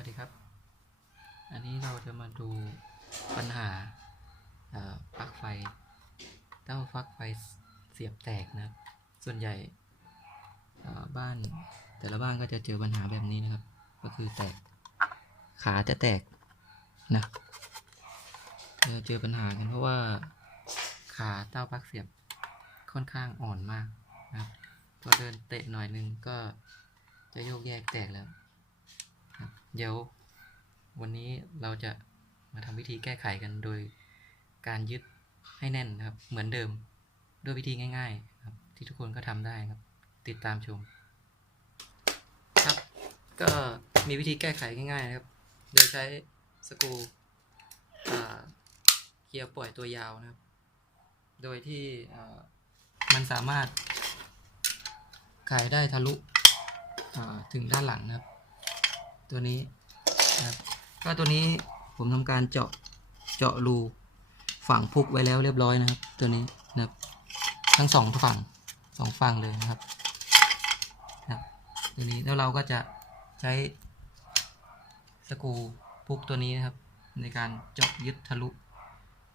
วัสดีครับ อันนี้เราจะมาดูปัญหาปลั๊กไฟเต้าปลั๊กไฟเสียบแตกนะครับ ส่วนใหญ่บ้านแต่ละบ้านก็จะเจอปัญหาแบบนี้นะครับ ก็คือแตกขาจะแตกนะจะเจอปัญหากันเพราะว่าขาเต้าปลั๊กเสียบค่อนข้างอ่อนมากนะครับพอเดินเตะหน่อยนึงก็จะโยกแยกแตกแล้ว เดี๋ยววันนี้เราจะมาทำวิธีแก้ไขกันโดยการยึดให้แน่นนะครับ เหมือนเดิมด้วยวิธีง่ายๆครับ ที่ทุกคนก็ทำได้ครับ ติดตามชม ครับ ก็มีวิธีแก้ไขง่ายๆนะครับ โดยใช้สกรูเกียร์ปล่อยตัวยาวนะครับ โดยที่มันสามารถขายได้ทะลุถึงด้านหลังนะครับ ตัวนี้นะครับก็ตัวนี้ผมทำการเจาะเจาะรูฝังพุกไว้แล้วเรียบร้อยนะครับ ตัวนี้นะครับ ทั้งสองฝั่งสองฝั่งเลยนะครับนะครับตัวนี้แล้วเราก็จะใช้สกูพุกตัวนี้นะครับ ในการเจาะยึดทะลุ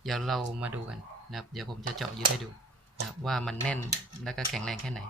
เดี๋ยวเรามาดูกันนะครับ เดี๋ยวผมจะเจาะยึดให้ดูนะครับว่ามันแน่นและก็แข็งแรงแค่ไหน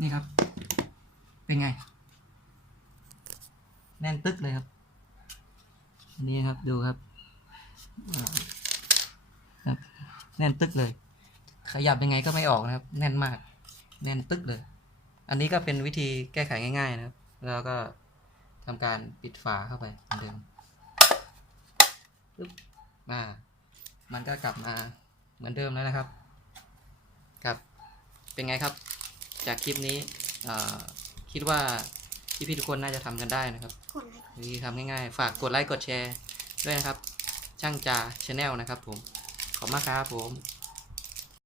นี่ครับ เป็นไง แน่นตึกเลยครับนนี้ครับดูครับครับ แน่นตึกเลย ขยับยังไงก็ไม่ออกนะครับ แน่นมาก แน่นตึกเลย อันนี้ก็เป็นวิธีแก้ไขง่าย ๆ นะครับ แล้วก็ทำการปิดฝาเข้าไปเหมือนเดิมปึ๊บมามันก็กลับมาเหมือนเดิมแล้วนะครับ ครับ เป็นไงครับ จากคลิปนี้คิดว่าพี่ๆทุกคนน่าจะทำกันได้นะครับวิธีทำง่ายๆ ฝากกดไลค์กดแชร์ด้วยนะครับ ช่างจาชาแนลนะครับผม ขอบคุณมากครับผม